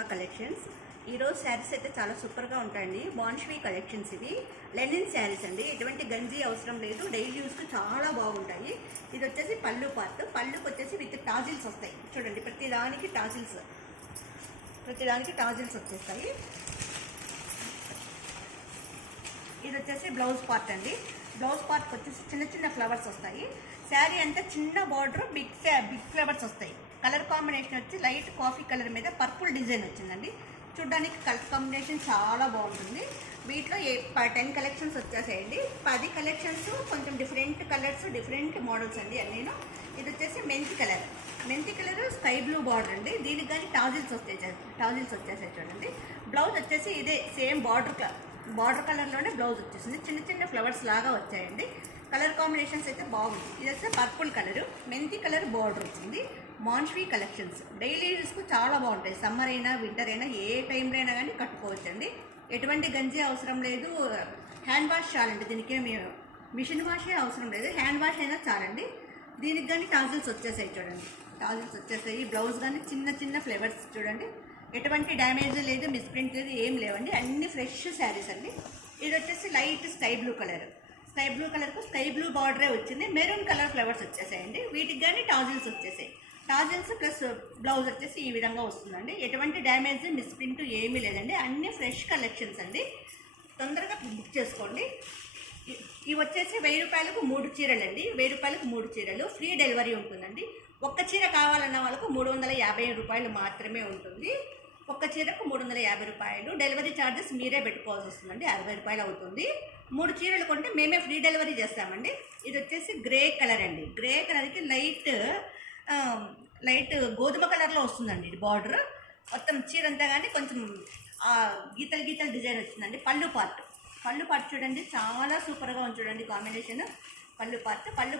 Sushma collections. ఈరోజు శారీస్ అయితే చాలా సూపర్గా ఉంటాయండి. బాన్ష్వీ కలెక్షన్స్ ఇవి లెనిన్ శారీస్ అండి. ఎటువంటి గంజి అవసరం లేదు, డైలీ యూస్కి చాలా బాగుంటాయి. ఇది వచ్చేసి పళ్ళు పార్ట్. పళ్ళుకి వచ్చేసి విత్ టాజిల్స్ వస్తాయి. చూడండి, ప్రతిదానికి టాజిల్స్ వచ్చేస్తాయి. ఇది వచ్చేసి బ్లౌజ్ పార్ట్ అండి. బ్లౌజ్ పార్ట్కి వచ్చేసి చిన్న చిన్న ఫ్లవర్స్ వస్తాయి. శారీ అంటే చిన్న బార్డర్, బిగ్ ఫ్లవర్స్ వస్తాయి. కలర్ కాంబినేషన్ వచ్చి లైట్ కాఫీ కలర్ మీద పర్పుల్ డిజైన్ వచ్చిందండి. చూడడానికి కలర్ కాంబినేషన్ చాలా బాగుంటుంది. వీటిలో 10 కలెక్షన్స్ వచ్చేసాయండి. 10 కలెక్షన్స్ కొంచెం డిఫరెంట్ కలర్స్, డిఫరెంట్ మోడల్స్ అండి అన్నీను. ఇది వచ్చేసి మెంతి కలర్ స్కై బ్లూ బార్డర్ అండి. దీనికి కానీ టాజిల్స్ వచ్చేసాయి చూడండి. బ్లౌజ్ వచ్చేసి ఇదే సేమ్ బార్డర్ కలర్లోనే బ్లౌజ్ వచ్చేసింది. చిన్న చిన్న ఫ్లవర్స్ లాగా వచ్చాయండి. కలర్ కాంబినేషన్స్ అయితే బాగుంది. ఇది వచ్చే పర్పుల్ కలరు, మెంతి కలర్ బార్డర్ వచ్చింది. బాన్ష్వీ కలెక్షన్స్ డైలీ యూస్కు చాలా బాగుంటాయి. సమ్మర్ అయినా వింటర్ అయినా ఏ టైంలో అయినా కానీ కట్టుకోవచ్చండి. ఎటువంటి గంజి అవసరం లేదు. హ్యాండ్ వాష్ చాలండి. దీనికి మిషన్ వాషే అవసరం లేదు, హ్యాండ్ వాష్ అయినా చాలండి. దీనికి కానీ టాజిల్స్ వచ్చేసాయి చూడండి. బ్లౌజ్ కానీ చిన్న చిన్న ఫ్లేవర్స్ చూడండి. ఎటువంటి డ్యామేజ్ లేదు, మిస్ప్రింట్ లేదు, ఏం లేవండి. అన్ని ఫ్రెష్ శారీస్ అండి. ఇది వచ్చేసి లైట్ స్కై బ్లూ కలర్కు స్కై బ్లూ బార్డరే వచ్చింది. మెరూన్ కలర్ ఫ్లవర్స్ వచ్చేసాయండి. వీటికి కానీ టాజిల్స్ వచ్చేసాయి. టాజిల్స్ ప్లస్ బ్లౌజ్ వచ్చేసి ఈ విధంగా వస్తుందండి. ఎటువంటి డ్యామేజ్, మిస్ప్రింట్ ఏమీ లేదండి. అన్ని ఫ్రెష్ కలెక్షన్స్ అండి. తొందరగా బుక్ చేసుకోండి. ఇవి వచ్చేసి 1000 రూపాయలకు 3 చీరలు అండి. 1000 రూపాయలకు 3 చీరలు, ఫ్రీ డెలివరీ ఉంటుందండి. ఒక్క చీర కావాలన్న వాళ్ళకు 350 రూపాయలు మాత్రమే ఉంటుంది. ఒక్క చీరకు 350 రూపాయలు. డెలివరీ ఛార్జెస్ మీరే పెట్టుకోవాల్సి వస్తుందండి. 60 రూపాయలు అవుతుంది. 3 చీరలు కొంటే మేమే ఫ్రీ డెలివరీ చేస్తామండి. ఇది వచ్చేసి గ్రే కలర్ అండి. గ్రే కలర్కి లైట్ గోధుమ కలర్లో వస్తుందండి. ఇది బార్డర్ మొత్తం చీర అంతా కానీ కొంచెం గీతలు డిజైన్ వచ్చిందండి. పళ్ళు పార్ట్ చూడండి, చాలా సూపర్గా ఉంది చూడండి కాంబినేషన్. పళ్ళు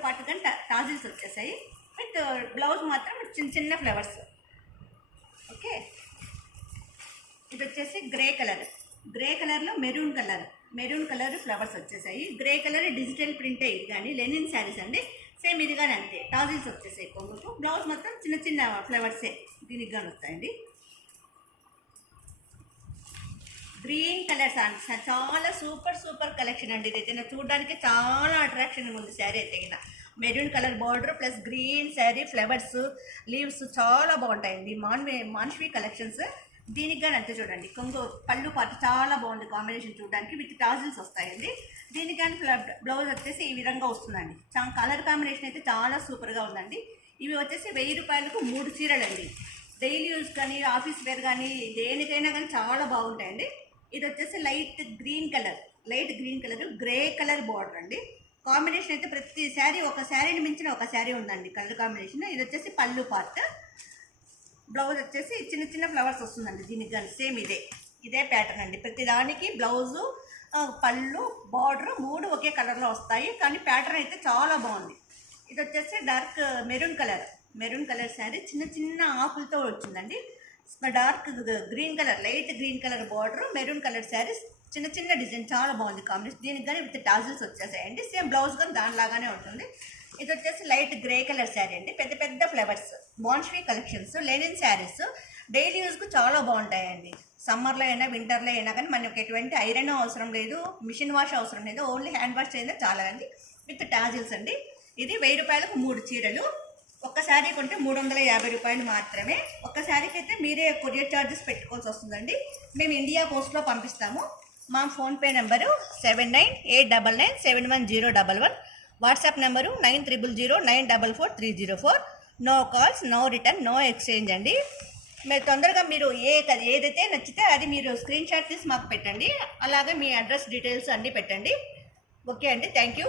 పార్ట్ కానీ టాజిల్స్ వచ్చేసాయి. విత్ బ్లౌజ్ మాత్రం చిన్న ఫ్లవర్స్. ఓకే, ఇది వచ్చేసి గ్రే కలర్లో మెరూన్ కలర్ ఫ్లవర్స్ వచ్చేసాయి. గ్రే కలర్ డిజిటల్ ప్రింటే. ఇది కానీ లెనిన్ శారీస్ అండి. సేమ్ ఇది కానీ అంతే, టాజిల్స్ వచ్చేసాయి కొంగుకు. బ్లౌజ్ మొత్తం చిన్న ఫ్లవర్సే దీనికి కానీ వస్తాయండి. గ్రీన్ కలర్స్ చాలా సూపర్ కలెక్షన్ అండి. ఇది చూడడానికి చాలా అట్రాక్షన్గా ఉంది శారీ అయితే. Maroon colour border plus green sari, flowers, leaves చాలా బాగుంటాయండి. మాన్ష్వీ కలెక్షన్స్. దీనికి కానీ అంతే చూడండి. కొంగు పళ్ళు పాటు చాలా బాగుంది కాంబినేషన్ చూడడానికి. విత్ టాజిల్స్ వస్తాయండి. దీనికి కానీ బ్లౌజ్ వచ్చేసి ఈ విధంగా వస్తుందండి. కలర్ కాంబినేషన్ అయితే చాలా సూపర్గా ఉందండి. ఇవి వచ్చేసి 1000 రూపాయలకు 3 చీరలు అండి. డైలీ యూస్ కానీ, ఆఫీస్ వేర్ కానీ, దేనికైనా కానీ చాలా బాగుంటాయండి. ఇది వచ్చేసి light green colour grey colour border అండి. కాంబినేషన్ అయితే ప్రతి శారీ, ఒక శారీని మించిన ఒక శారీ ఉందండి కలర్ కాంబినేషన్. ఇది వచ్చేసి పళ్ళు పార్ట్. బ్లౌజ్ వచ్చేసి చిన్న ఫ్లవర్స్ వస్తుందండి. దీనికి కానీ సేమ్ ఇదే ప్యాటర్న్ అండి. ప్రతి దానికి బ్లౌజు, పళ్ళు, బార్డర్ 3 ఒకే కలర్లో వస్తాయి. కానీ ప్యాటర్న్ అయితే చాలా బాగుంది. ఇది వచ్చేసి డార్క్ మెరూన్ కలర్ శారీ, చిన్న ఆకులతో వచ్చిందండి. Dark green colour, light green colour border, maroon colour saris, చిన్న డిజైన్ చాలా బాగుంది కాంబినేషన్. దీనికి కానీ విత్ టాజిల్స్ వచ్చేసాయండి. సేమ్ బ్లౌజ్ కానీ దానిలాగానే ఉంటుంది. ఇది వచ్చేసి లైట్ గ్రే కలర్ శారీ అండి. పెద్ద flowers. Banshvi collections linen saris daily యూస్కు చాలా బాగుంటాయండి. సమ్మర్లో అయినా వింటర్లో అయినా కానీ మనకి ఎటువంటి ఐరన్ అవసరం లేదు, మిషన్ వాష్ అవసరం లేదు. ఓన్లీ హ్యాండ్ వాష్ అయినా చాలా అండి. విత్ టాజిల్స్ అండి. ఇది 1000 రూపాయలకు 3 చీరలు. ఒక్క శారీ కొంటే 350 రూపాయలు మాత్రమే. ఒక్క శారీకి అయితే మీరే కొరియర్ ఛార్జెస్ పెట్టుకోవాల్సి వస్తుందండి. మేము ఇండియా పోస్ట్లో పంపిస్తాము. మా PhonePe number 7989971011. WhatsApp number 9009444304. No calls, no return, no exchange అండి. మీరు తొందరగా ఏదైతే నచ్చితే అది మీరు స్క్రీన్ షాట్ తీసి మాకు పెట్టండి. అలాగే మీ అడ్రస్ డీటెయిల్స్ అన్నీ పెట్టండి. ఓకే అండి, థ్యాంక్ యూ.